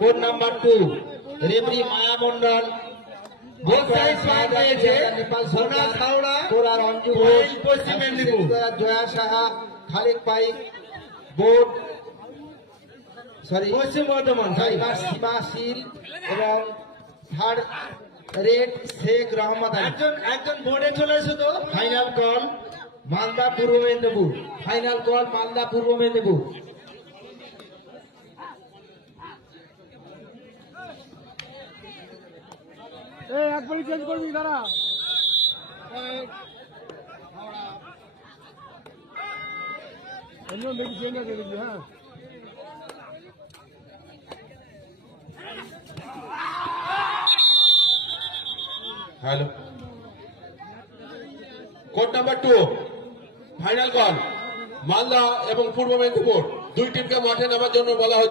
Code number 2 referee মায়া মন্ডল পশ্চিম মেদিনীপুর জয়া সাহা খালেক পাইক board পশ্চিম বর্ধমান সীমা শীল এবং third red Sheikh রহমদ একজন বোর্ডে চলে এসো তো। ফাইনাল কল মালদা পূর্ব মেদিনীপুর, ফাইনাল কল মালদা পূর্ব মেদিনীপুর। একবারই চেঞ্জ করবি দাঁড়া। দেখি চেঞ্জ আছে দেখবি। হ্যাঁ hello, code number 2 final call Malda এবং পূর্ব মেদিনীপুর দুই টিমকে মাঠে নামার জন্য বলা হচ্ছে।